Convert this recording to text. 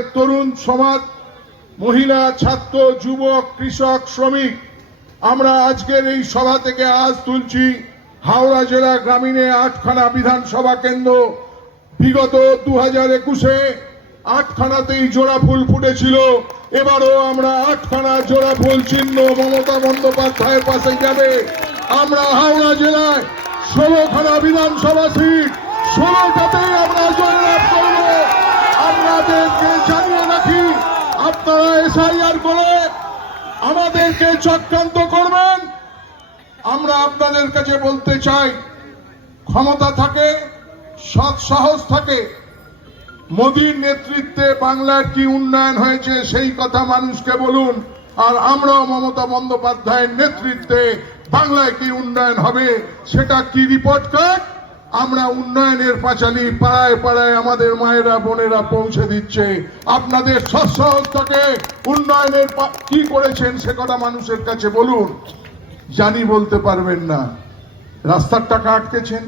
আমাদের তরুণ সমাজ, মহিলা, ছাত্র, যুবক, কৃষক, শ্রমিক, আমরা আজকের এই সভা থেকে আজ তুলছি হাওড়া জেলা গ্রামীণে 8খানা বিধানসভা কেন্দ্র। বিগত 2021-এ 8খানাতেই জোড়া ফুল ফুটেছিল। এবারও আমরা 8খানা জোড়া ফুল চিহ্ন মমতা বন্দ্যোপাধ্যায়ের পাশে যাবে। আমরা হাওড়া জেলায় 16খানা বিধানসভা সিট 16টাতেই আমরা জয়লাভ করব। আপনাদেরকে জানিয়ে রাখি, আপনারা এসআইআর করে আমাদেরকে চক্রান্ত করবেন। আমরা আপনাদের কাছে বলতে চাই, ক্ষমতা থাকে, সৎ সাহস থাকে, মোদীর নেতৃত্বে বাংলার কি উন্নয়ন হয়েছে সেই কথা মানুষকে বলুন। আর আমরাও মমতা বন্দ্যোপাধ্যায়ের নেতৃত্বে বাংলায় কি উন্নয়ন হবে সেটা কি রিপোর্ট কার্ড আমরা উন্নয়নের পাঁচালী পাড়ায় পাড়ায় আমাদের মায়েরা বোনেরা পৌঁছে দিচ্ছে। আপনাদের সৎ সাহস থাকে, উন্নয়নের কি করেছেন সে কথা মানুষের কাছে বলুন। জানি বলতে পারবেন না, রাস্তার টাকা আটকেছেন,